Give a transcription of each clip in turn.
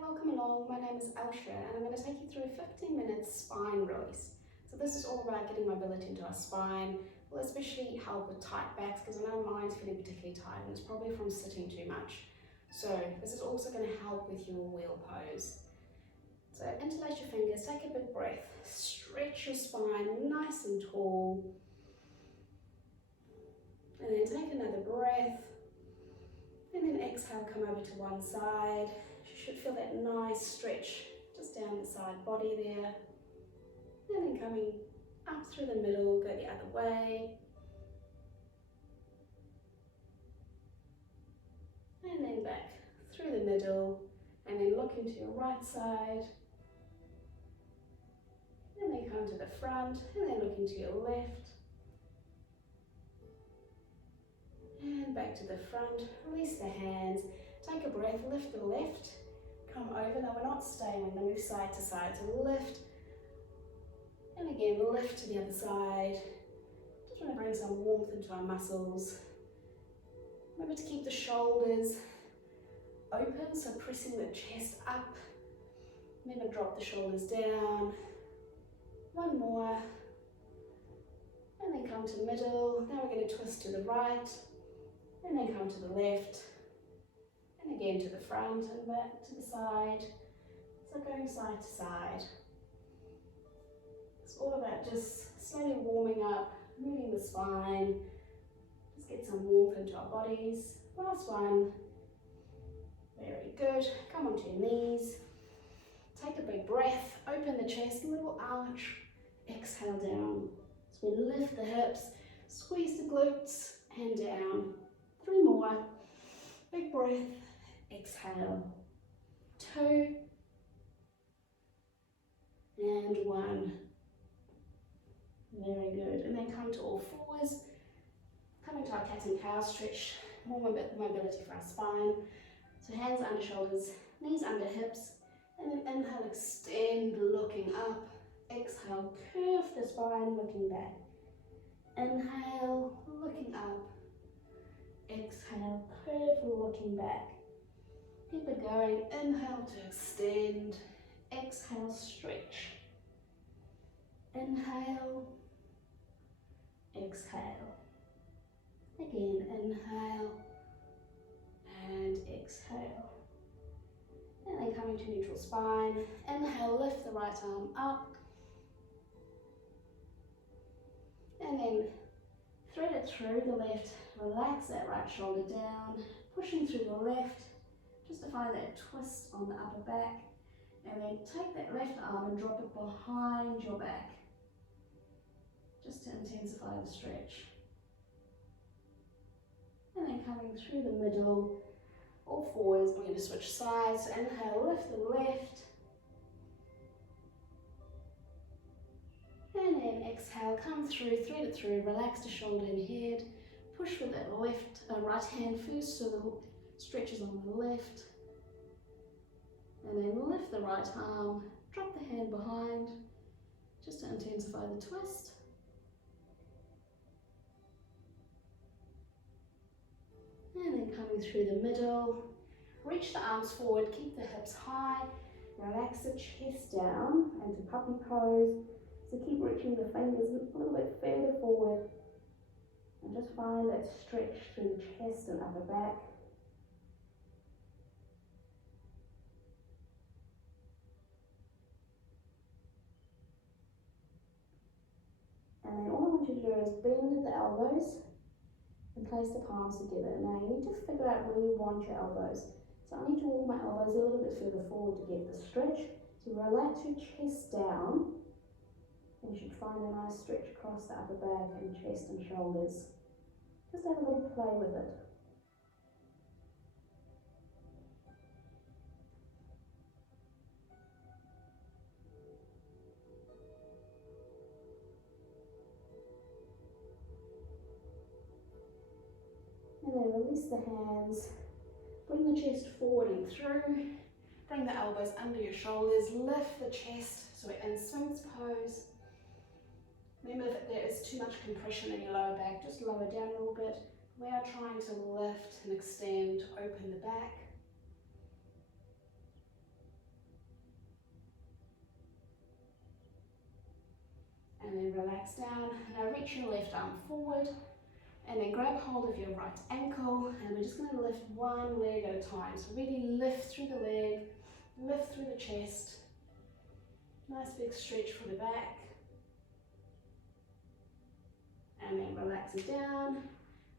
Welcome along. My name is Elsha and I'm going to take you through a 15-minute spine release. So this is all about getting mobility into our spine. Will especially help with tight backs because I know mine's feeling particularly tight and it's probably from sitting too much. So this is also going to help with your wheel pose. So interlace your fingers, take a big breath, stretch your spine nice and tall. And then take another breath. And then exhale, come over to one side. You should feel that nice stretch just down the side body there. And then coming up through the middle, go the other way. And then back through the middle. And then look into your right side. And then come to the front. And then look into your left. And back to the front, release the hands, take a breath, lift the left, come over. Now we're not staying, we're going to move side to side, so lift, and again lift to the other side. Just want to bring some warmth into our muscles. Remember to keep the shoulders open, so pressing the chest up. Never drop the shoulders down. One more, and then come to middle. Now we're going to twist to the right. And then come to the left, and again to the front and back to the side. So going side to side. It's all about just slowly warming up, moving the spine. Just get some warmth into our bodies. Last one. Very good. Come onto your knees. Take a big breath, open the chest, little arch. Exhale down. So we lift the hips, squeeze the glutes, and down. 3 more. Big breath. Exhale. 2. And 1. Very good. And then come to all fours. Come into our cat and cow stretch. More mobility for our spine. So hands under shoulders, knees under hips. And then inhale, extend, looking up. Exhale, curve the spine, looking back. Inhale, looking up. Exhale, curve, looking back. Keep it going. Inhale to extend. Exhale, stretch. Inhale. Exhale. Again, inhale. And exhale. And then coming to neutral spine. Inhale, lift the right arm up. And then thread it through the left. Relax that right shoulder down, pushing through the left, just to find that twist on the upper back. And then take that left arm and drop it behind your back, just to intensify the stretch. And then coming through the middle, all fours, we're going to switch sides. Inhale, lift the left. And then exhale, come through, thread it through, relax the shoulder and head. Push with that right hand first so the stretch is on the left. And then lift the right arm, drop the hand behind, just to intensify the twist. And then coming through the middle, reach the arms forward, keep the hips high, relax the chest down into puppy pose. So keep reaching the fingers a little bit further forward. And just find that stretch through the chest and upper back. And then all I want you to do is bend the elbows and place the palms together. Now you need to figure out where you want your elbows. So I need to walk my elbows a little bit further forward to get the stretch. So relax your chest down. And you should find a nice stretch across the upper back and chest and shoulders. Just have a little play with it. And then release the hands. Bring the chest forward and through. Bring the elbows under your shoulders. Lift the chest so we're in Sphinx pose. Remember if there is too much compression in your lower back, just lower down a little bit. We are trying to lift and extend, open the back. relax down. Now reach your left arm forward and then grab hold of your right ankle, and we're just going to lift one leg at a time. So really lift through the leg, lift through the chest. Nice big stretch for the back. And then relax it down.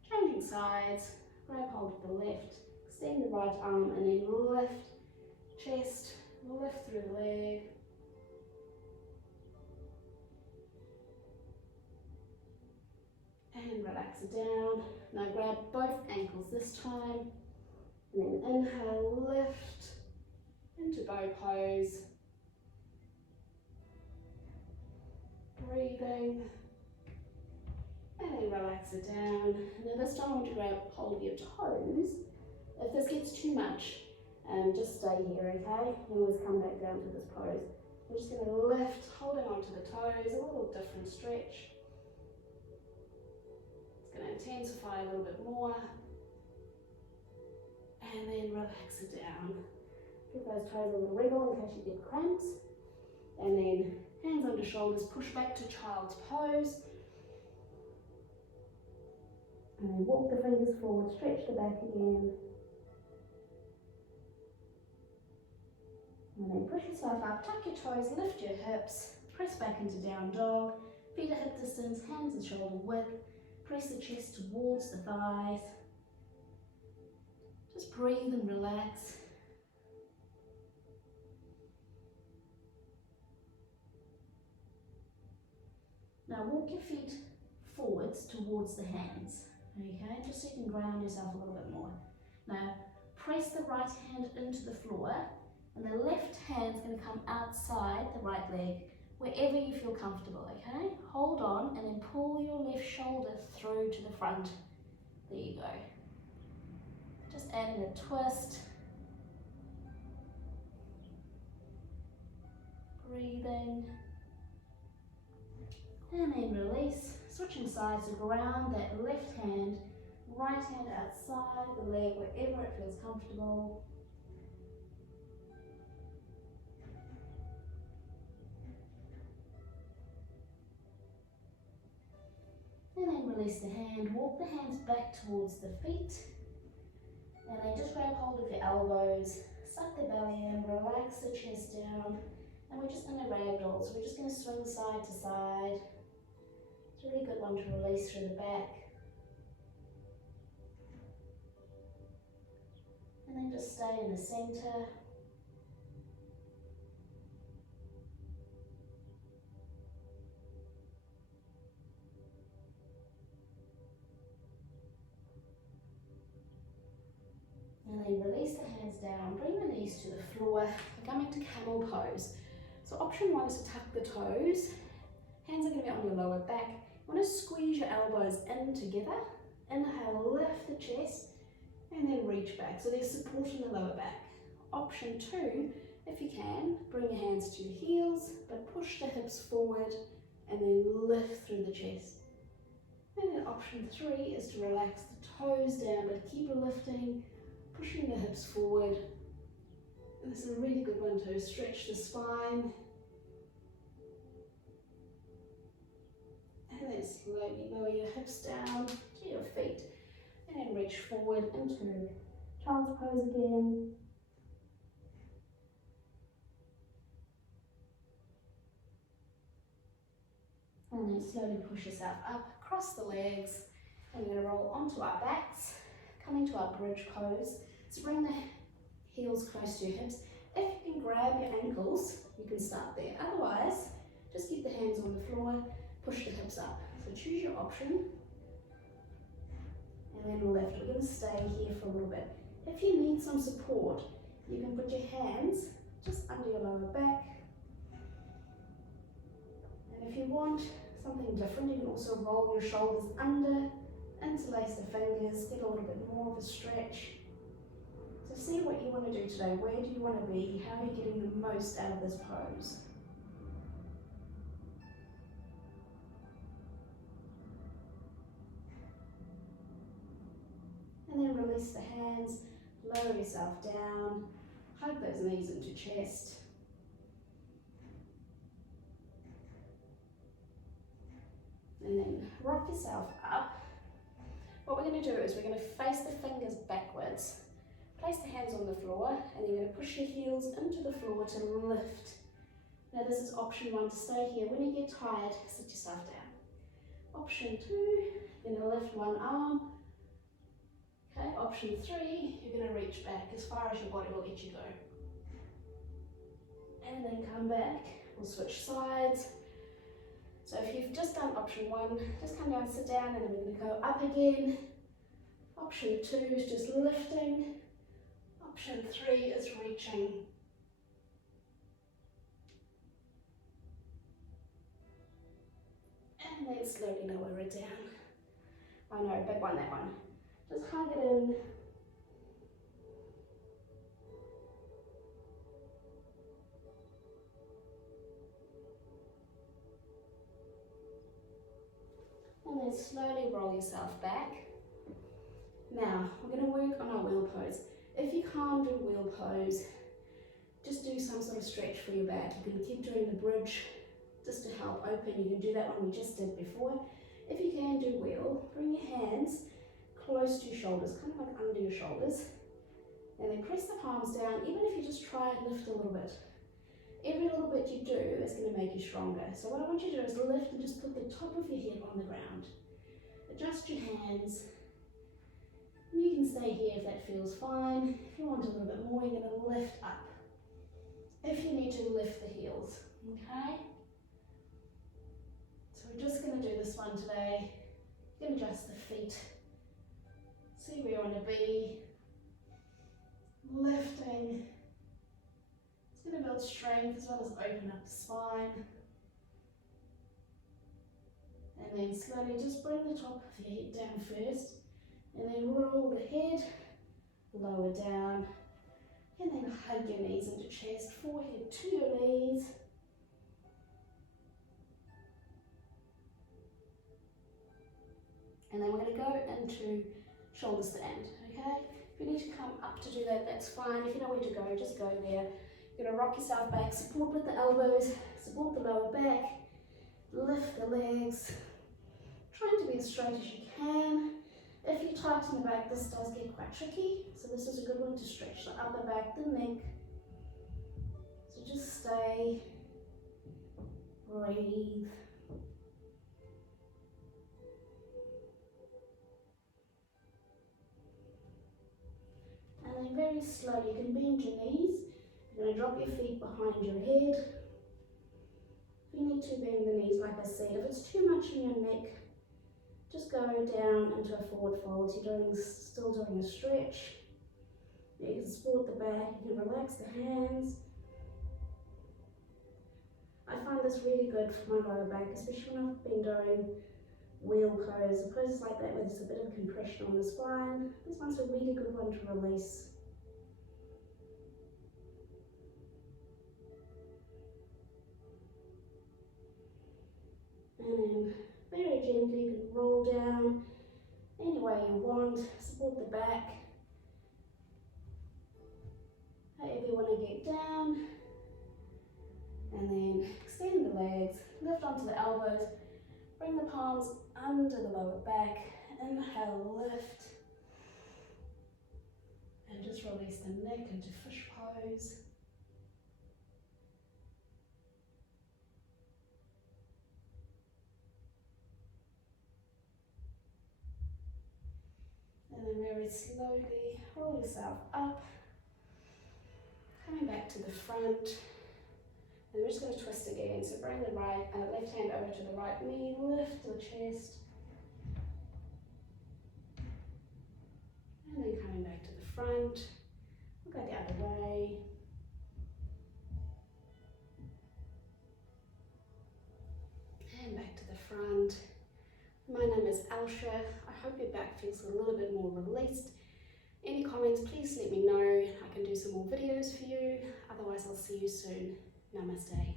Changing sides, grab hold of the left, extend the right arm and then lift chest, lift through the leg. And relax it down. Now grab both ankles this time. And then inhale, lift into bow pose. Breathing. And then relax it down. Now this time I want you to grab hold of your toes. If this gets too much, just stay here, okay? You always come back down to this pose. We're just going to lift, holding onto the toes, a little different stretch. It's going to intensify a little bit more. And then relax it down. Give those toes a little wriggle in case you get cramps. And then hands under shoulders, push back to child's pose. And then walk the fingers forward, stretch the back again. And then push yourself up, tuck your toes, lift your hips, press back into down dog, feet at hip distance, hands and shoulder width, press the chest towards the thighs. Just breathe and relax. Now walk your feet forwards towards the hands, okay, just so you can ground yourself a little bit more. Now press the right hand into the floor and the left hand's going to come outside the right leg, wherever you feel comfortable, okay? Hold on and then pull your left shoulder through to the front. There you go. Just adding a twist. Breathing. And then release. Switching sides to ground that left hand, right hand outside the leg, wherever it feels comfortable. And then release the hand, walk the hands back towards the feet. And then just grab hold of your elbows, suck the belly in, relax the chest down. And we're just in a ragdoll, so we're just going to swing side to side. It's a really good one to release through the back. And then just stay in the center. And then release the hands down, bring the knees to the floor, coming to camel pose. So option one is to tuck the toes, hands are going to be on your lower back. You want to squeeze your elbows in together, inhale, lift the chest, and then reach back. So there's support in the lower back. Option two, if you can, bring your hands to your heels, but push the hips forward, and then lift through the chest. And then option three is to relax the toes down, but keep lifting, pushing the hips forward. And this is a really good one to stretch the spine. And then slowly lower your hips down to your feet. And then reach forward into child's pose again. And then slowly push yourself up, cross the legs. And we're going to roll onto our backs, coming to our bridge pose. So bring the heels close to your hips. If you can grab your ankles, you can start there. Otherwise, just keep the hands on the floor, push the hips up. So choose your option. And then lift. We're going to stay here for a little bit. If you need some support, you can put your hands just under your lower back. And if you want something different, you can also roll your shoulders under, interlace the fingers, get a little bit more of a stretch. So see what you want to do today. Where do you want to be? How are you getting the most out of this pose? And then release the hands, lower yourself down, hug those knees into chest. And then rock yourself up. What we're going to do is we're going to face the fingers backwards. Place the hands on the floor, and you're going to push your heels into the floor to lift. Now this is option 1 to stay here. When you get tired, sit yourself down. Option 2, you're going to lift one arm. Okay, option 3, you're going to reach back as far as your body will let you go. And then come back. We'll switch sides. So if you've just done option 1, just come down, sit down, and then we're going to go up again. Option 2 is just lifting. Option 3 is reaching. And then slowly lower it down. Oh no, big one, that one. Just hug it in. And then slowly roll yourself back. Now, we're going to work on our wheel pose. If you can't do wheel pose, just do some sort of stretch for your back. You can keep doing the bridge just to help open. You can do that one we just did before. If you can do wheel, bring your hands close to your shoulders, kind of like under your shoulders. And then press the palms down, even if you just try and lift a little bit. Every little bit you do is going to make you stronger. So what I want you to do is lift and just put the top of your head on the ground. Adjust your hands. You can stay here if that feels fine. If you want a little bit more, you're going to lift up. If you need to, lift the heels, okay? So we're just going to do this one today. You can adjust the feet. See where you want to be. Lifting. It's going to build strength as well as open up the spine. And then slowly just bring the top of your head down first. And then roll the head, lower down, and then hug your knees into chest, forehead to your knees. And then we're going to go into shoulder stand, okay? If you need to come up to do that, that's fine. If you know where to go, just go there. You're going to rock yourself back, support with the elbows, support the lower back, lift the legs, trying to be as straight as you can. If you tighten the back, this does get quite tricky, so this is a good one to stretch the upper back, the neck. So just stay, breathe. And then very slowly, you can bend your knees. You're going to drop your feet behind your head. If you need to, bend the knees, like I said. If it's too much in your neck, just go down into a forward fold. You're still doing a stretch. You can support the back, you can relax the hands. I find this really good for my lower back, especially when I've been doing wheel pose, poses like that where there's a bit of compression on the spine. This one's a really good one to release. And then very gently you can roll down any way you want, support the back. However you want to get down. And then extend the legs, lift onto the elbows, bring the palms under the lower back, inhale, lift. And just release the neck into fish pose. And then very slowly roll yourself up, coming back to the front. And we're just going to twist again. So bring the left hand over to the right knee, lift the chest. And then coming back to the front. We'll go the other way. And back to the front. My name is Elsha. I hope your back feels a little bit more released. Any comments, please let me know. I can do some more videos for you. Otherwise, I'll see you soon. Namaste.